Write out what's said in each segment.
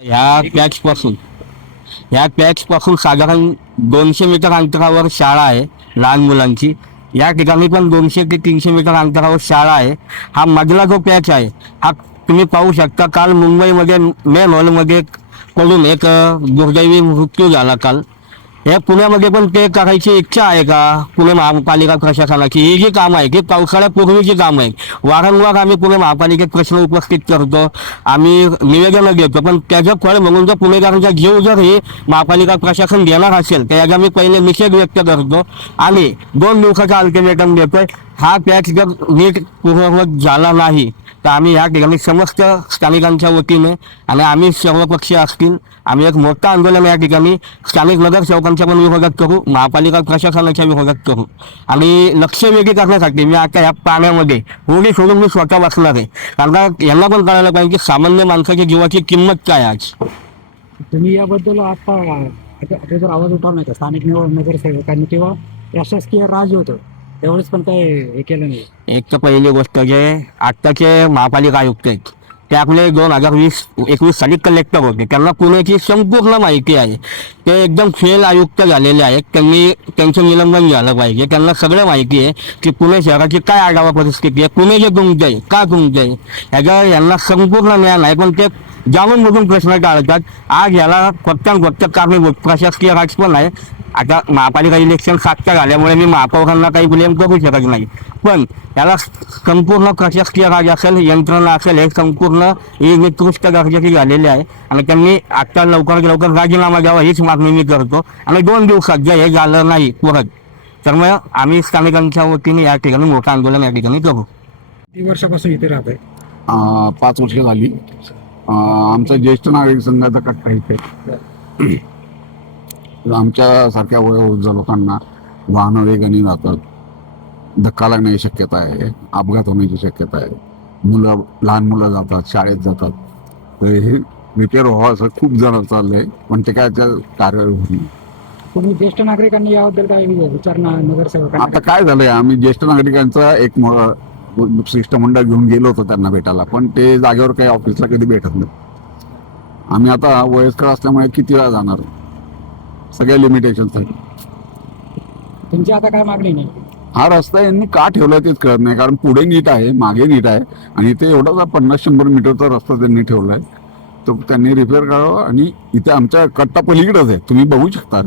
ह्या पॅच पासून साधारण 200 मीटर अंतरावर शाळा आहे लहान मुलांची. या ठिकाणी पण 200 ते 300 मीटर अंतरावर शाळा आहे. हा मधला जो पॅच आहे हा तुम्ही पाहू शकता. काल मुंबईमध्ये मेन हॉलमध्ये पडून एक दुर्दैवी मृत्यू झाला काल. हे पुण्यामध्ये पण ते करायची इच्छा आहे का पुणे महापालिका प्रशासनाची? ही जी कामं आहे की पावसाळ्यापूर्वीची कामं आहेत. वारंवार आम्ही पुणे महापालिकेत प्रश्न उपस्थित करतो, आम्ही निवेदनं देतो, पण त्याचं फळ म्हणून जर पुणेकरांचा जीव जर हे महापालिका प्रशासन देणार असेल तर याचा मी पहिले निषेध व्यक्त करतो आणि 2 दिवसाचा अल्टिमेटम देतोय. हा पॅच जर नीट पूर्ववत झाला नाही तर आम्ही या ठिकाणी समस्त स्थानिकांच्या वतीने आणि आम्ही सर्वपक्षीय असतील आम्ही एक मोठं आंदोलन या ठिकाणी स्थानिक नगरसेवकांच्या पण विरोधात करू, महापालिका प्रशासनाच्या विरोधात करू. आणि लक्षवेधी करण्यासाठी मी आता या पाण्यामध्ये होडी सोडून मी स्वतः बसणार आहे. कारण का यांना पण कळायला पाहिजे की सामान्य माणसाच्या जीवाची किंमत काय आज. तुम्ही याबद्दल आता जर आवाज उठवला नाही का स्थानिक नगरसेवकांनी किंवा प्रशासकीय राज होतं त्यावेळेस पण काय हे केलं नाही? एक तर पहिली गोष्ट जे आत्ताचे महापालिका आयुक्त आहेत ते आपले 2020-21 साली कलेक्टर होते. त्यांना पुण्याची संपूर्ण माहिती आहे. ते एकदम फेल आयुक्त झालेले आहेत. त्यांनी त्यांचं निलंबन झालं पाहिजे. त्यांना सगळं माहिती आहे की पुणे शहराची काय आढावा परिस्थिती आहे, पुणे जे तुमचं आहे का तुमचं आहे ह्याच्या यांना संपूर्ण ज्ञान आहे. पण ते जाणून बुजून प्रश्न टाळतात. आज याला फक्त कारणीभूत प्रशासकीय राज पण आहे. आता महापालिका इलेक्शन 7च्या झाल्यामुळे मी महापौरांना काही ब्लेम करू शकत नाही, पण याला संपूर्ण प्रशासकीय राज असेल, यंत्रणा असेल, हे संपूर्ण ही निकृष्ट दर्जाची झालेली आहे आणि त्यांनी आता लवकरात लवकर राजीनामा द्यावा हीच मागणी मी करतो. आणि 2 दिवसात जर हे झालं नाही परत तर मग आम्ही स्थानिकांच्या वतीने या ठिकाणी मोठं आंदोलन या ठिकाणी करू. किती वर्षापासून इथे राहत आहे? 5 वर्ष झाली. आमचा ज्येष्ठ नागरिक संघाचा कट्टा इथे. आमच्या सारख्या वयोवृद्ध लोकांना वाहनं वेगाने जातात, धक्का लागण्याची शक्यता आहे, अपघात होण्याची शक्यता आहे, लहान मुलं जातात, शाळेत जातात. तर हे रिपेअर व्हावं असं खूप जण चाललंय, पण ते काय कार्य होत नाही. तुम्ही ज्येष्ठ नागरिकांनी याबद्दल काय विचार नगरसेवकांना? आता काय झालंय, आम्ही ज्येष्ठ नागरिकांचा एक शिष्टमंडळ घेऊन गेलो होतो त्यांना भेटायला, पण ते जागेवर काही ऑफिसला कधी भेटत नाही. आम्ही आता वयस्कर असल्यामुळे किती वेळा जाणार, सगळ्या लिमिटेशनसाठी. तुमची आता काय मागणी नाही? हा रस्ता यांनी का ठेवलाय तेच कळत नाही. कारण पुढे नीट आहे, मागे नीट आहे आणि इथे एवढा 50-100 मीटरचा रस्ता त्यांनी ठेवलाय. तो त्यांनी रिपेअर करावा. आणि इथे आमच्या कट्टा पलीकडेच आहे, तुम्ही बघू शकता,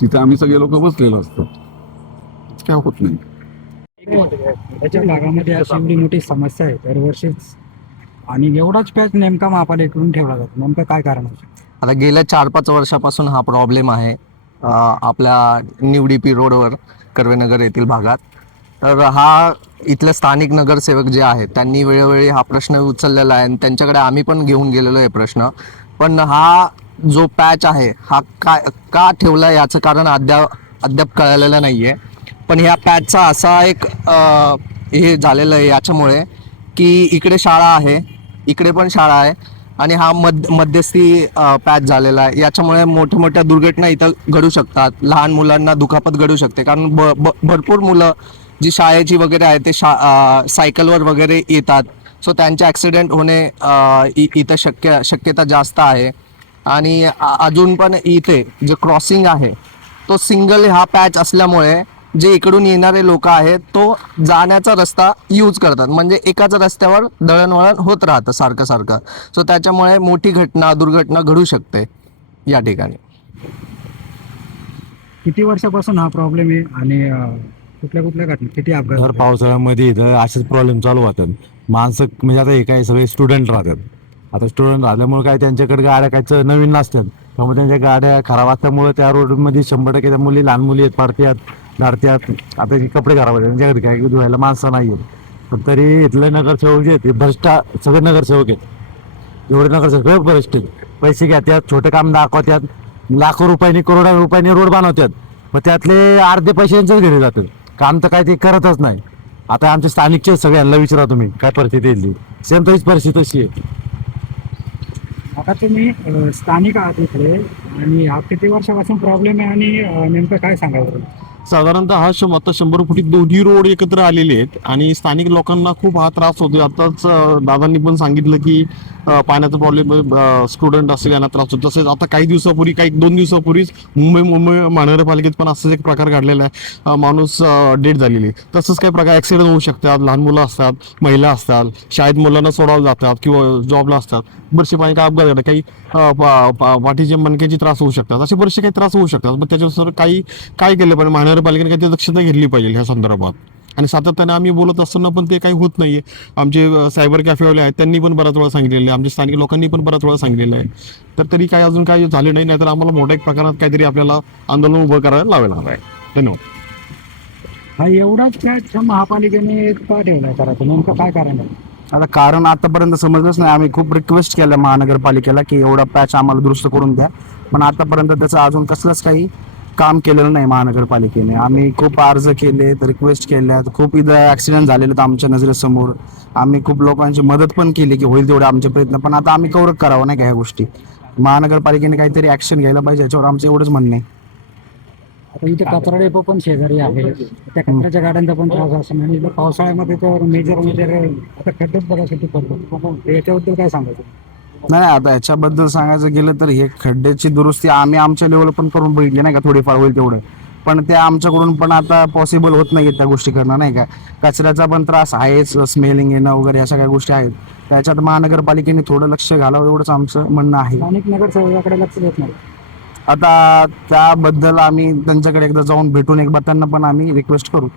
तिथे आम्ही सगळे लोक बसलेलो असतो. काय होत नाही. त्याच्या भागामध्ये अशी एवढी मोठी समस्या आहे दरवर्षीच, आणि एवढाच पॅच नेमका महापालिकेकडून ठेवला जातो, नेमकं काय कारण आहे? आता गेल्या 4-5 वर्षापासून हा प्रॉब्लेम आहे आपल्या निवडीपी रोडवर कर्वेनगर येथील भागात. तर हा इथले स्थानिक नगरसेवक जे आहेत त्यांनी वेळोवेळी हा प्रश्न उचललेला आहे आणि त्यांच्याकडे आम्ही पण घेऊन गेलेलो आहे प्रश्न. पण हा जो पॅच आहे हा का ठेवला याचं कारण अद्याप कळलेलं नाही आहे. पण ह्या पॅचचा असा एक हे झालेलं आहे याच्यामुळे की इकडे शाळा आहे, इकडे पण शाळा आहे आणि हा मध्यस्थी पॅच झालेला आहे. याच्यामुळे मोठ्या दुर्घटना इथं घडू शकतात, लहान मुलांना दुखापत घडू शकते. कारण भरपूर मुलं जी शाळेची वगैरे आहे ते सायकलवर वगैरे येतात, सो त्यांचे ॲक्सिडेंट होणे इथं शक्यता जास्त आहे. आणि अजून पण इथे जे क्रॉसिंग आहे तो सिंगल हा पॅच असल्यामुळे जे इकडून येणारे लोक आहेत तो जाण्याचा रस्ता यूज करतात, म्हणजे एकाच रस्त्यावर दळणवळण होत राहतं सारखं. सो त्याच्यामुळे मोठी दुर्घटना घडू शकते या ठिकाणी. किती वर्षापासून हा प्रॉब्लेम आहे आणि कुठल्या घटना, किती अपघात? दर पावसाळ्यामध्ये इथं असेच प्रॉब्लेम चालू होतात. माणसं म्हणजे आता हे काय सगळे स्टुडंट राहतात. आता स्टुडंट राहिल्यामुळे काय त्यांच्याकडे गाड्या काय नवीन नसतात, त्यामुळे त्यांच्या गाड्या खराब असल्यामुळे त्या रोडमध्ये 100% त्या मुली, लहान मुली आहेत, पाडत्यात, धाडत्यात. आता कपडे खराब आहेत त्यांच्याकडे, काय धुवायला माणसं नाही आहेत. पण तरी इथले नगरसेवक जे आहेत ते सगळे नगरसेवक आहेत. एवढे नगरसेवक भ्रष्ट आहेत. पैसे घेतात, छोटे काम दाखवतात, लाखो रुपयांनी करोडो रुपयांनी रोड बनवतात, मग त्यातले अर्धे पैसे यांच्याच घरी जातात. काम तर काय ते करतच नाही. आता आमच्या स्थानिकचे सगळ्यांना विचारा तुम्ही काय परिस्थिती येईल, सेम तशीच परिस्थिती तशी आहे. आता तुम्ही स्थानिक आहात इकडे, आणि हा किती वर्षापासून प्रॉब्लेम आहे आणि नेमकं काय सांगावं? साधारणतः आता 100 फुटी दोन्ही रोड एकत्र आलेले आहेत आणि स्थानिक लोकांना खूप हा त्रास होतो. आताच दादांनी पण सांगितलं की पाण्याचा प्रॉब्लेम स्टुडंट असेल यांना त्रास होतो. तसेच आता काही दिवसापूर्वी 2 दिवसापूर्वीच मुंबई महानगरपालिकेत पण असंच एक प्रकार घडलेला आहे. माणूस डेड झालेली. तसंच काही प्रकार ऍक्सिडेंट होऊ शकतात. लहान मुलं असतात, महिला असतात, शाळेत मुलांना सोडावं जातात किंवा जॉबला असतात. बरेचसे पाणी काय अपघात घडतात, काही पाठीचे मणक्याचे त्रास होऊ शकतात, असे बरेचसे काही त्रास होऊ शकतात. मग त्याच्यानुसार काय केलं पाहिजे, महानगरपालिकेने काही दक्षता घेतली पाहिजे ह्या संदर्भात. आणि सातत्याने आम्ही बोलत असताना पण ते काही होत नाहीये. आमचे सायबर कॅफेवाले आहेत त्यांनी पण बऱ्याच वेळा सांगितलेलं आहे, आमच्या स्थानिक लोकांनी पण बऱ्याच वेळा सांगितलेलं आहे. तर तरी काही अजून काही झाले नाही. नाहीतर आम्हाला मोठ्या प्रकारात काहीतरी आपल्याला आंदोलन उभं करायला लावायला लागणार आहे. धन्यवाद. हा एवढाच पॅच महापालिकेने का ठेवलाय करायचं, नेमकं काय कारण आहे? आता कारण आतापर्यंत समजलंच नाही. आम्ही खूप रिक्वेस्ट केलं महानगरपालिकेला की एवढा पॅच आम्हाला दुरुस्त करून द्या, पण आतापर्यंत त्याचं अजून कसलंच काही काम केलेलं नाही महानगरपालिकेने. आम्ही खूप अर्ज केले, रिक्वेस्ट केल्या, खूप इथं ऍक्सिडेंट झालेले आहेत आमच्या नजरेसमोर. आम्ही खूप लोकांची मदत पण केली की होईल तेवढे आमचे प्रयत्न, पण आता आम्ही कवर करावं नाही का ह्या गोष्टी. महानगरपालिकेने काहीतरी ऍक्शन घ्यायला पाहिजे, याच्यावर आमचं एवढंच म्हणणं आहे. आता इथे कचरा डेपो पण शेजारी आहे, त्या कचऱ्याच्या गाड्यांचा पण त्रास असतो. आणि इथं पावसाळ्यामध्ये तर मेजर आता खड्डेच बघा किती पडतो, याच्याबद्दल काय सांगायचं? नाही, आता याच्याबद्दल सांगायचं गेलं तर हे खड्ड्याची दुरुस्ती आम्ही आमच्या लेवल पण करून बघितली नाही का, थोडीफार होईल तेवढं, पण ते आमच्याकडून पण आता पॉसिबल होत नाही त्या गोष्टी करणं नाही का. कचऱ्याचा पण त्रास आहेच, स्मेलिंग येणं वगैरे या सगळ्या गोष्टी आहेत. त्याच्यात महानगरपालिकेने थोडं लक्ष घालावं एवढंच आमचं म्हणणं आहे. स्थानिक नगरसेवकाकडे लक्ष देत नाही. आता त्याबद्दल आम्ही त्यांच्याकडे एकदा जाऊन भेटून एकदा त्यांना पण आम्ही रिक्वेस्ट करू.